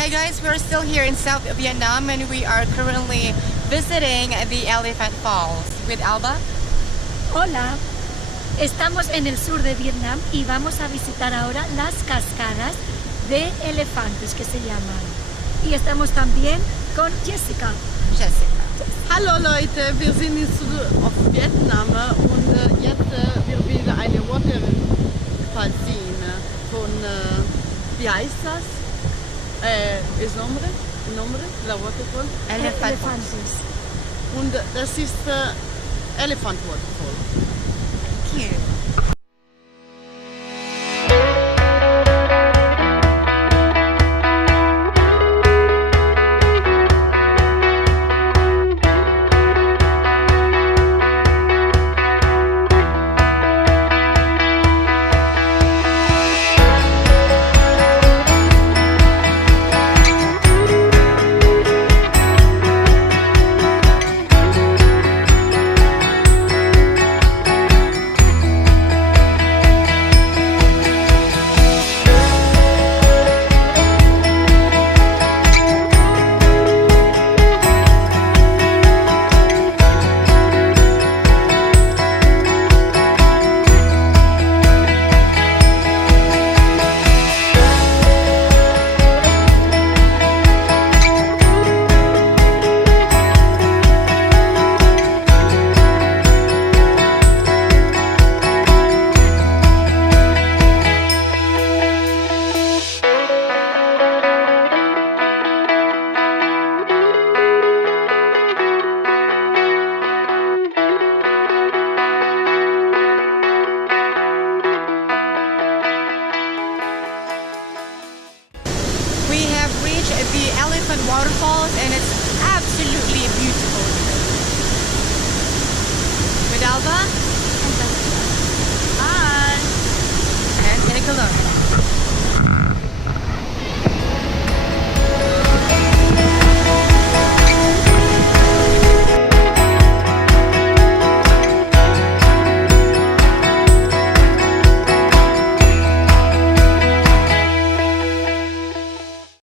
Hi guys, we're still here in South Vietnam and we are currently visiting the Elephant Falls with Alba. Hola, estamos en el sur de Vietnam y vamos a visitar ahora las cascadas de elefantes que se llaman. Y estamos también con Jessica. Jessica. Hallo Leute, wir sind jetzt auf Vietnam und jetzt wir werden eine Waterfalls sehen von, wie heißt das? Es nombre, la Waterfall? Elefantes. Und das ist Elephant Waterfall. Thank you. We have reached the Elephant Waterfalls and it's absolutely beautiful.